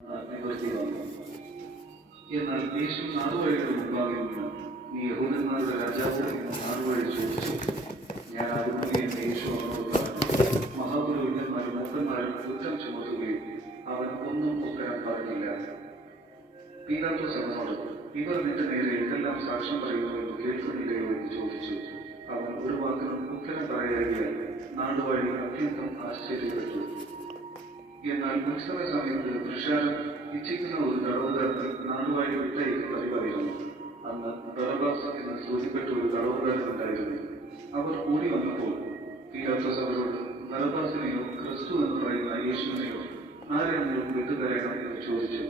നിവർത്തി വന്നു. എന്നാൽ യേശു നാടുവഴിയുടെ മുമ്പാകെ നിന്ന്, നീ യഹൂദന്മാരുടെ രാജാവ് എന്ന് നാടുവഴി ചോദിച്ചു. ഞാൻ ആകുന്നു എന്ന് യേശു അവനോട് പറഞ്ഞു. മഹാപുരോഹിതന്മാരും മൂപ്പന്മാരും കുറ്റം ചുമത്തുകയും അവൻ ഒന്നും ഉത്തരം പറഞ്ഞില്ല. പീലാത്തോസ് അവനോട്, ഇവർ നിന്റെ നേരെ എന്തെല്ലാം സാക്ഷ്യം പറയുന്നു എന്ന് കേൾക്കുന്നില്ലയോ എന്ന് ചോദിച്ചു. അവൻ ഒരു വാക്കിനും ഉത്തരം പറയാതിയാൽ നാടുവഴി അത്യന്തം ആശ്ചര്യപ്പെട്ടു. എന്നാൽ ഉത്സവ സമയത്ത് പുരുഷാരം ഇച്ഛിക്കുന്ന ഒരു തടവുകാരന് നാടുവാഴി വിട്ടയക്ക് പതിവായിരുന്നു. അന്ന് ബറബ്ബാസ് എന്ന് സൂചിപ്പെട്ട ഒരു തടവുകാരൻ ഉണ്ടായിരുന്നു. അവർ കൂടി വന്നപ്പോൾ പീലാത്തോസ് അവരോട്, ബറബ്ബാസിനെയോ ക്രിസ്തു എന്ന് പറയുന്ന യേശുവിനെയോ ആരെങ്കിലും വിട്ടുതരണം എന്ന് ചോദിച്ചു.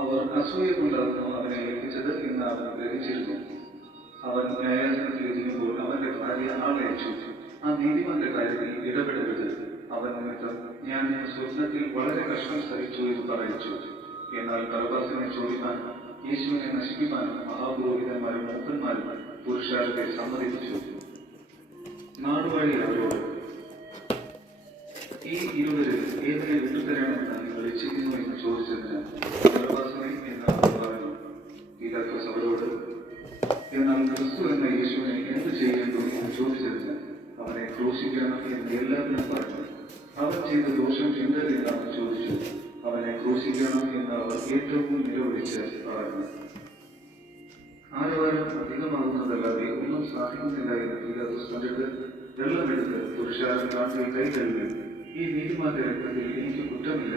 അവർ അസൂയ കൊണ്ടായിരുന്നു അവനെ ഏൽപ്പിച്ചത് എന്ന് അവൻ ഗ്രഹിച്ചിരുന്നു. അവൻ ന്യായാസനത്തിലിരിക്കുമ്പോൾ അവന്റെ ഭാര്യ ആളയച്ചു, ആ നീതിമാന്റെ കാര്യത്തിൽ ഇടപെടരുത്, അവൻ നിമിത്തം ഞാൻ സ്വപ്നത്തിൽ വളരെ കഷ്ടം സഹിച്ചു എന്ന് പറയിച്ചു. എന്നാൽ ബറബ്ബാസിനെ ചോദിക്കാനും യേശുവിനെ നശിപ്പിക്കാനും മഹാപുരോഹിതന്മാരും മൂപ്പന്മാരും പുരുഷാരത്തെ സമ്മതിപ്പിച്ചു. നാടുവഴി അവരോട്, ഈ ഇരുവരിൽ ഏതിനെ വിട്ടുതരണമെന്ന് നിങ്ങൾ ഇച്ഛിക്കുന്നു എന്ന് ചോദിച്ചതിന് ബറബ്ബാസിനെ എന്ന് അവർ പറഞ്ഞു. പീലാത്തോസ് അവരോട്, എന്നാൽ ക്രിസ്തു എന്ന യേശുവിനെ എന്ത് ചെയ്യുന്നു എന്ന് ചോദിച്ചതിന് അവനെ ക്രൂശിക്കണം എന്ന് എല്ലാവരും പറഞ്ഞു. അവൻ ചെയ്ത ദോഷം എന്തെന്ന് ചോദിച്ചു. അവനെ ക്രൂശിക്കണം എന്ന് അവർ ഏറ്റവും നിലവിളിച്ച് പറഞ്ഞു. ആരവാരം അധികമാകുന്നതല്ലാതെ ഒന്നും സാധിക്കുന്നില്ല എന്ന് പീലാത്തോസ് കണ്ടിട്ട് വെള്ളമെടുത്ത് പുരുഷാരം കാട്ടിൽ കൈ കഴുകി, ഈ നീതിമാന്റെ രക്തത്തിൽ എനിക്ക് കുറ്റമില്ല,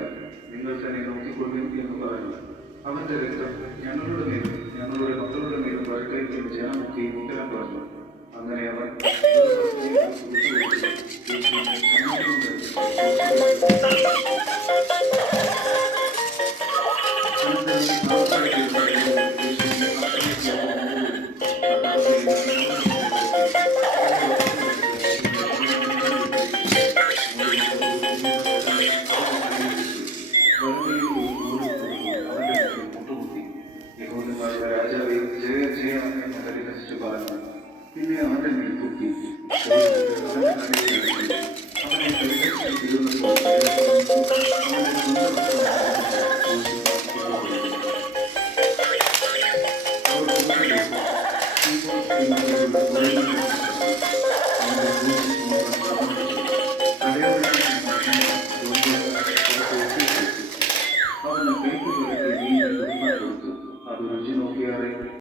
നിങ്ങൾ തന്നെ നോക്കിക്കൊള്ളും എന്ന് പറഞ്ഞു. അവന്റെ രക്തം ഞങ്ങളുടെ മേലും ഞങ്ങളുടെ മക്കളുടെ മേലും വരട്ടെ എന്ന് ജനമൊക്കെ ഉത്തരം പറഞ്ഞു. അങ്ങനെ അവൻ രാജാവെ ജയ ജയ എന്ന് പരിഹസിച്ചു പറഞ്ഞു. പിന്നെ അവന്റെ മേൽ കുത്തി അവനെ